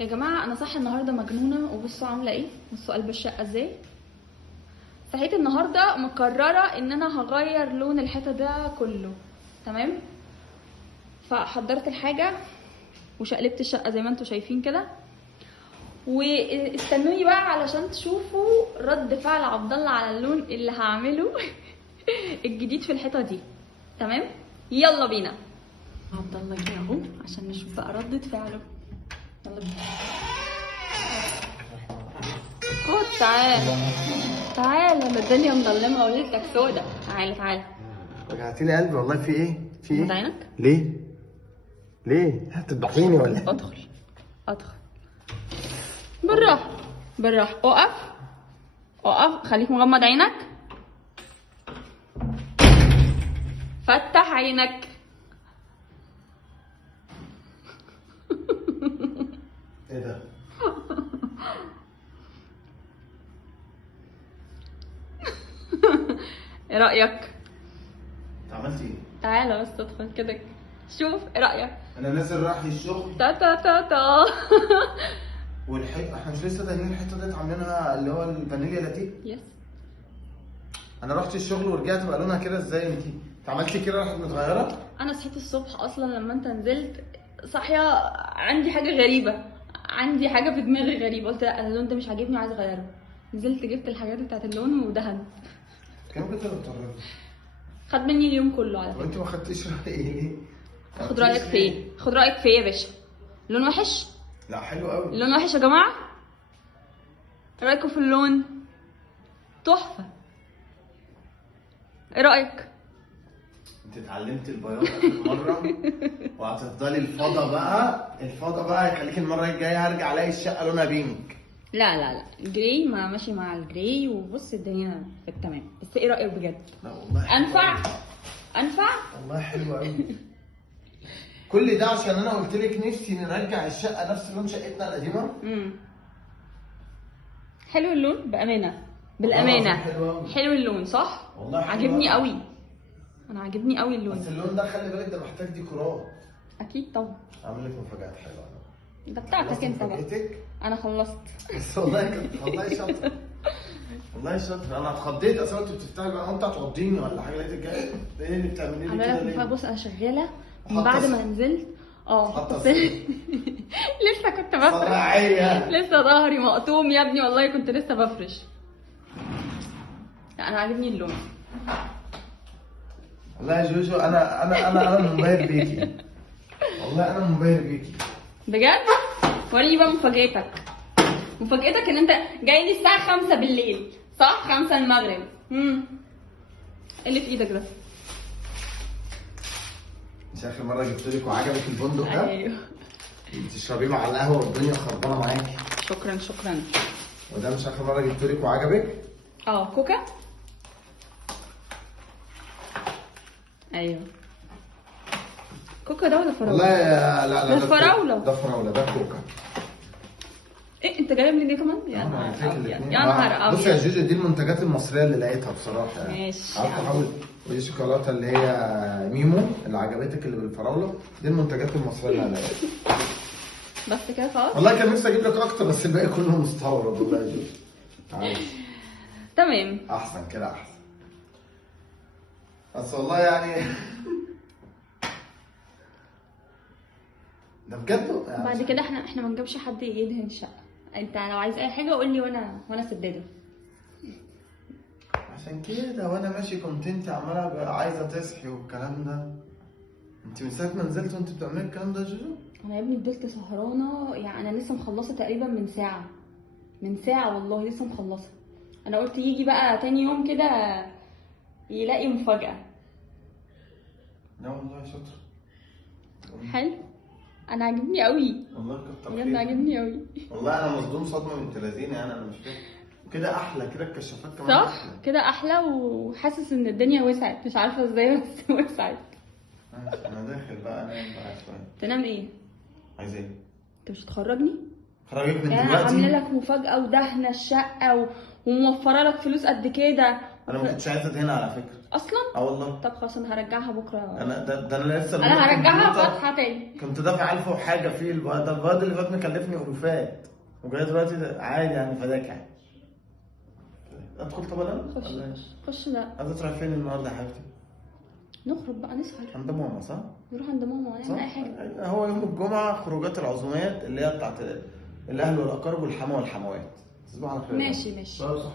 يا جماعه انا صاحيه النهارده مجنونه، وبصوا عامله ايه، بصوا قلب الشقه ازاي. صحيت النهارده مقرره ان انا هغير لون الحيطه ده كله، تمام. فحضرت الحاجه وشقلبت الشقه زي ما انتم شايفين كده، واستنوني بقى علشان تشوفوا رد فعل عبد الله على اللون اللي هعمله الجديد في الحيطه دي، تمام. يلا بينا. عبد الله جه اهو عشان نشوف بقى ردة فعله. يلا بينا. خد تعالى تعالى، انا الدنيا مظلمه وليلتك سودا. تعالى تعالى. رجعتيلي قلبي والله. في ايه؟ في ايه؟ غمض عينك. ليه؟ ليه؟ هتذبحيني ولا ايه؟ ادخل ادخل بالراحه بالراحه. اقف اقف، خليك مغمض عينك. فتح عينك. ايه ده؟ ايه رايك؟ انت عملتي ايه؟ تعالى بس ادخل كده، شوف ايه رايك. انا نازل رايح الشغل تا تا تا تا. احنا مش لسه دايرين الحته ديت عاملينها اللي هو الفانيليا لاتيه. يس. انا رحت الشغل ورجعت بقى لونها كده ازاي؟ انت عملتي كده راحت متغيره؟ انا صحيت الصبح اصلا لما انت نزلت صاحيه عندي حاجه غريبه، عندي حاجه في دماغي غريبه، قلت لا انا اللون ده مش عاجبني وعايزه اغيره. نزلت جبت الحاجات بتاعت اللون ودهنت. كام كنت بتطرد؟ خد مني اليوم كله على فكره. وانت ما خدتيش رايي ليه؟ خد رايك في ايه؟ خد رايك في ايه يا باشا؟ اللون وحش؟ لا حلو قوي. اللون وحش يا جماعه؟ ايه رايكم في اللون؟ تحفه. ايه رايك؟ انت اتعلمت البياض اخر مره وهتفضلي الفضا بقى. الفضا بقى هيخليك المره الجايه هرجع الاقي الشقه لونها بينك. لا لا لا، الجراي ما ماشي مع الجراي، وبص الدنيا في التمام. بس ايه رايك بجد؟ لا والله حلو انفع؟ أوي. انفع؟ والله حلو قوي. كل ده عشان انا قلت لك نفسي نرجع الشقه نفس لون شقتنا القديمه. حلو اللون بامانه، بالامانه حلو أوي. حلو اللون صح؟ والله حلو عاجبني أوي. قوي. انا عاجبني قوي بس اللون. اللون ده خلي بالك ده محتاج ديكورات. اكيد طبعا. اعمل لك مفاجات حلوه انا. ده بتاعتك انت بقى. مفاجاتك. انا خلصت. بس والله شاطر. والله شاطر. انا اتخضيت اصلا كنت بتفتحي بقى وانت هتعضيني ولا حاجه، لقيتك جاي ايه اللي بتعملي لي كده ليه؟ بص انا شغاله من حاطة بعد ما صوت. نزلت. حاطة بس صوت. لسه كنت بفرش. طبيعية. لسه ظهري مقطوم يا ابني، والله كنت لسه بفرش. لا انا عاجبني اللون. والله يا جوجو انا منبهر بيكي. والله انا منبهر بيكي. بجد؟ وريني بقى مفاجأتك. مفاجأتك ان انت جاي لي الساعة 5 بالليل، صح؟ 5 المغرب. ايه اللي في ايدك ده؟ مش اخر مرة جبت لك وعجبك الفندق ده؟ ايوه. تشربيه مع القهوة والدنيا خربانة معاكي. شكرا شكرا. وده مش اخر مرة جبت لك وعجبك؟ كوكا؟ ايوه. كوكا ده ولا فراولة؟ والله لا ده فراولة. ده فراولة ده كوكا. ايه انت جايب لي دي كمان؟ يا أنا نهار قلت لك ابيض الاتنين. يا نهار بص يا ابيض. جوجو دي المنتجات المصرية اللي لقيتها بصراحة يعني. ماشي. عارفة احاول. ودي شوكولاتة اللي هي ميمو اللي عجبتك اللي بالفراولة. دي المنتجات المصرية اللي لقيتها. بس كده خلاص؟ والله كان نفسي اجيب لك اكتر بس الباقي كله مستورد والله يا جوجو. عارف. تمام. احسن كده احسن. بس والله يعني ده بجد يعني. بعد كده احنا ما نجيبش حد يدهن الشقة. انت لو عايز اي حاجة قول لي وانا سداده. عشان كده وانا ماشي كنت انت عماله عايزه تصحي والكلام ده. انت من ساعه ما نزلت وانت بتعملي الكلام ده يا جوجو؟ انا يا ابني فضلت سهرانه، يعني انا لسه مخلصه تقريبا من ساعه. من ساعه والله لسه مخلصه. انا قلت يجي بقى تاني يوم كده يلاقي مفاجاه. لا والله شاطر. حلو. انا عاجبني قوي. والله كتر بجد خيرك. عاجبني قوي. والله انا مصدوم صدمه من 30 يعني انا مش فاهم. كده احلى كده الكشافات كمان صح أحلى. كده احلى، وحاسس ان الدنيا وسعت، مش عارفه ازاي بس وسعت. ماشي، انا داخل بقى انام بقى شويه. تنام ايه؟ عايز ايه؟ انت مش هتخرجني؟ خرجك من يعني انا عامله دلوقتي؟ لك مفاجاه ودهنه الشقه وموفره لك فلوس قد كده، انا ما كنتش عايز ادهنها على فكره اصلا. والله. طب خلاص انا هرجعها بكره. انا لسه انا هرجعها فاتحه تاني. كنت دافع 1000 وحاجه في البيض اللي فات مكلفني الوفات، وجاي دلوقتي عادي يعني فداك يعني. ادخل طب انا؟ خش. لا عايزه تروحي فين النهارده يا حبيبتي؟ نخرج بقى نسهر عند ماما صح؟ نروح عند ماما ونعمل اي حاجه. هو يوم الجمعه خروجات العزومات اللي هي بتاعت الاهل والاقارب والحما والحموات. تصبحوا على خير. ماشي. صح.